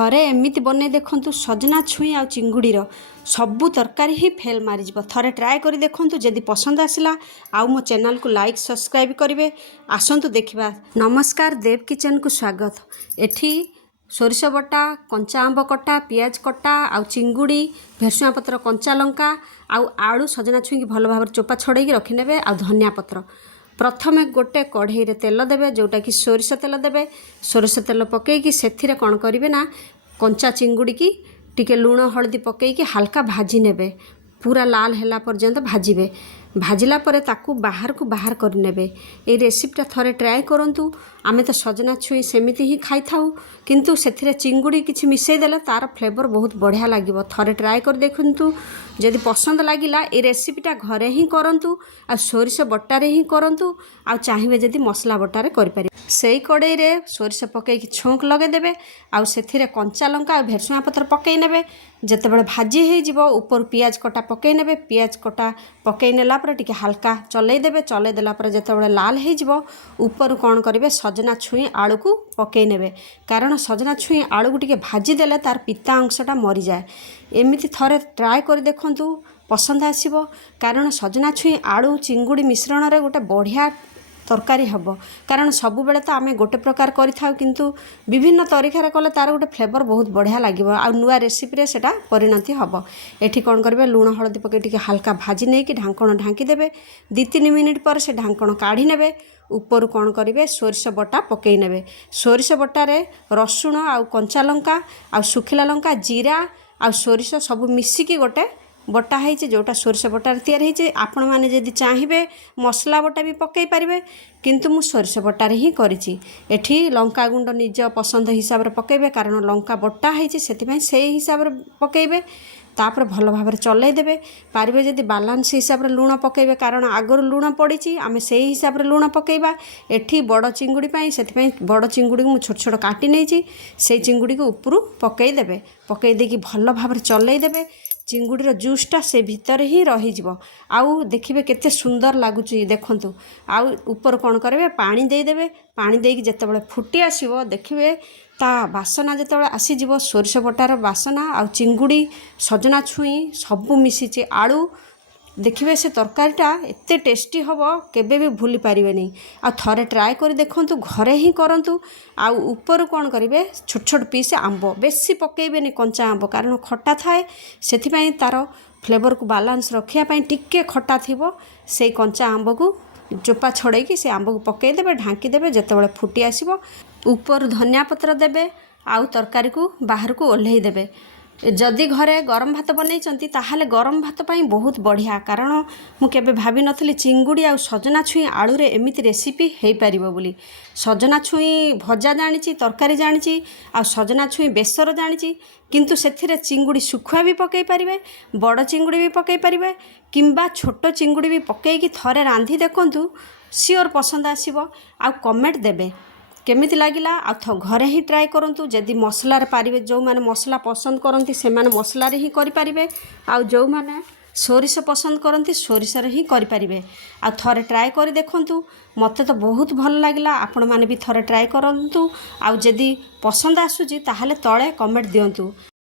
थरे एमिति बने देखंतु सजना छुई आ चिंगुड़ीर सबू तरकारी ही फेल मारिज। थरे ट्राए करी देखंतु जदि पसंद आसला आउ मो चैनल को लाइक सब्सक्राइब करेंगे। आसंतु देखिबा। नमस्कार, देव किचन को स्वागत। एठी सोरिष बटा, कंचा आंब कटा, पियाज कटा आउ चिंगुड़ी, भेरसुआ पत्र, कंचा लंका आउ आलू सजना छुई भल भाव चोपा छड़े रखिने आउ धनिया पत्र। प्रथमे गोटे कढ़ई रे तेल देबे, जोटा कि सोरिष तेल देबे। सोरिष तेल पकईकी सेथिरे कौन करिवे ना कंचा चिंगुड़ी की टिके लूण हलदी पकईकी हाल्का भाजी नेबे, पूरा लाल हैला पर्यंत भाजिबे। भाजिला परे ताकू बाहर को बाहर करनेबे। ए रेसिपीटा थरे ट्राए करंतु। आमे तो सजना छुई सेमिति ही खाई थाउ, किंतु सेथिरे चिंगुड़ी किछि मिसई देले तार फ्लेवर बहुत बढ़िया लागिबो। थरे ट्राए कर देखंतु। जदि पसंद लागिला ए रेसिपीटा घरे ही करंतु आ सोरिष बटारे ही करंतु। आ चाहिबे जदि मसला बटारे करि पारि सेई कड़ई रे सोरिष पकईकी छोंक लगे देबे। आ सेथिरे कंचा लंका आ भेरसुआ पत्र पकई नेबे। जेतेबेले भाजी हे जिवो ऊपर पियाज कटा पकई नेबे। पियाज कटा पकई नेला पर टिके हाल्का चलई देबे। चलई देला पर जेतेबेले लाल हे जिवो ऊपर कोन करिवे सजना छुई आलू को पकई नेबे। कारण सजना छुई आलू को टिके भाजी देले तार पिता अंशटा मरि जाए। एमिति थरे ट्राए कर देखंतु, पसंद आसीबो। कारण सजना छुई आलू चिंगुड़ी मिश्रण रे गोटे बढ़िया तरकारी हबो। कारण सबु बेले तो आमे गोटे प्रकार करि थाउ, किंतु विभिन्न तरीका रे कले तार गोटे फ्लेवर बहुत बढ़िया लागिबो। आ नुआ रेसिपी रे सेटा परिणति हबो। एठी कोन करबे लूण हळदी पके टिके हाल्का भाजी नै कि ढांकण ढांकी देबे। 2-3 मिनिट पर से ढांकण काढी नेबे। ऊपर कौन करेंगे सोरिष बटा पकई नेबे। सोरिष बटारे रसुण आउ कंचा लंका आउ सुखिला लंका, जीरा आउ सोरिष सब मिसिकी गोटे बटा है, जोटा सोरिष बटार तैयार है। आपण माने जदि चाहिए मसला बटा भी पकई पारिबे, किंतु मु सोरिष बटारे ही करिछि। एठी लंका गुंड निज पसंद हिसाब रे पकईबे, कारण लंका बटा है सेतिपई सेही हिसाब रे पकईबे। तापर भल भाव चलई देबे। पारिबे जदि बालांस हिसाब रे लूण पकईबे, कारण आगर लूण पड़िछि, आमे सेही हिसाब रे लूण पकईबा। एठी बड़ चिंगुड़ी पई सेतिपई बड़ चिंगुड़ी को छोट छोट काटी नेछि। से चिंगुड़ी को ऊपरू पकई देबे। पकई देकी भल भाव चलई देबे। चिंगुड़ीर जूसटा से भितर ही रही जिवो। आउ देखिबे केते सुंदर लागुची देखंतु। आउ ऊपर कोन करबे पानी देई देबे। पानी देकी जेतेबेले फुटी आसीबो देखिबे ता बासना जेतेबेले आसी जिवो सोरिष बटार बासना आउ चिंगुड़ी सजना छुई सबु मिसिची आलू। देखिबे से तरकारीटा एते टेस्टी हबो, केबे भी भूली पारिबेनी। आ थरे ट्राए करी देखंतु, घरे ही करंतु। आ ऊपर कोन करिवे छोट छोट पीस आंब, बेसी पकेइबेनी कंचा आंब, कारण खट्टा थाए। सेथिपई तार फ्लेवर को बालांस रखिया पई टिके खट्टा थिबो। सेई कंचा आंब को चोपा छड़ेकी से आंब को पकई देबे, ढांकी देबे। जेतेबेले फुटी आसीबो ऊपर धनिया पत्र देबे। आउ तरकारी को बाहर को ओल्हेई देबे। जदि घरे गरम भात बनईचंती ताहाले गरम भात पाई बहुत बढ़िया। कारण मु केबे भाभी नथली चिंगुड़ी आ सजना छुई आलू रे एमिति रेसिपी हेई पारिबो बोली। सजना छुई भजा जानिची, तरकारी जानिची, आ सजना छुई बेसर जानिची, किंतु सेथिरे चिंगुड़ी सुखुआ भी पकई पारिबे, बड़ चिंगुड़ी भी पकई पारिबे, किंबा छोट चिंगुड़ी भी पकईकी थरे रांधी देखंतु। सियोर पसंद आसीबो। आ कमेंट देबे केमिति लागिला। आ घरे ही ट्राए करंतु। जदि मसलार पारिबे, जो माने मसला पसंद करंती से माने मसलारे ही करि पारिबे। आ जो माने सोरिष पसंद करंती सोरिषरे ही करि पारिबे। आ थरे ट्राए करि देखंतु। मते तो बहुत भल लागिला। आपण माने भी थरे ट्राए करंतु। आ जदि पसंद आसुची ताहाले तळे कमेंट दियंतु।